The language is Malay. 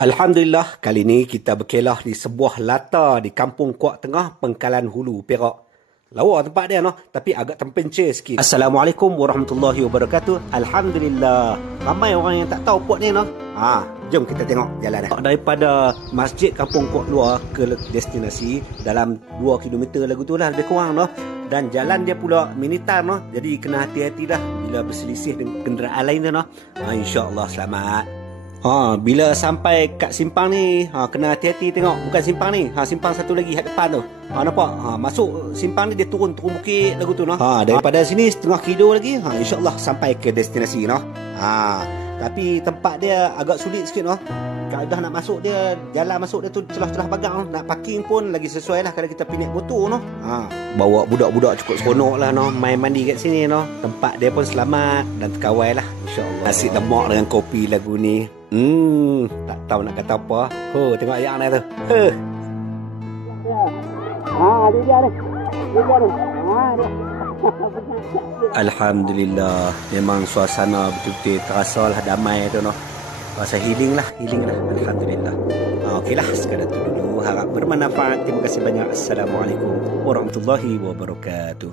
Alhamdulillah, kali ini kita berkelah di sebuah latar di Kampung Kuak Tengah, Pengkalan Hulu, Perak. Lawa tempat dia, no? Tapi agak terpencil sikit. Assalamualaikum warahmatullahi wabarakatuh. Alhamdulillah. Ramai orang yang tak tahu puak ni, no? Jom kita tengok jalan dia. Daripada masjid Kampung Kuak luar ke destinasi dalam 2 km lagu tu lah, lebih kurang, no? Dan jalan dia pula minitan, no? Jadi kena hati-hati dah bila berselisih dengan kenderaan lain tu, no? InsyaAllah selamat. Bila sampai kat simpang ni, kena hati-hati tengok. Bukan simpang ni, simpang satu lagi kat depan tu. Nampak? Masuk simpang ni dia turun bukit lagu tu, no. Daripada sini setengah kilo lagi, insya-Allah sampai ke destinasi, no. Tapi tempat dia agak sulit sikit, no. Kalau dah nak masuk dia, jalan masuk dia tu celah-celah bagang, no. Nak parking pun lagi sesuai lah kalau kita pinit motor, no. Bawa budak-budak cukup seronok lah, no. Main mandi kat sini, no. Tempat dia pun selamat dan terkawal lah, insya-Allah. Nasi lemak dengan kopi lagu ni. Tak tahu nak kata apa. Tengok ayam dia tu. Alhamdulillah, memang suasana betul-betul terasa lah damai tu, no. Rasa healing lah. Alhamdulillah. Okeylah, sekadar tu dulu. Harap bermanfaat. Terima kasih banyak. Assalamualaikum warahmatullahi wabarakatuh.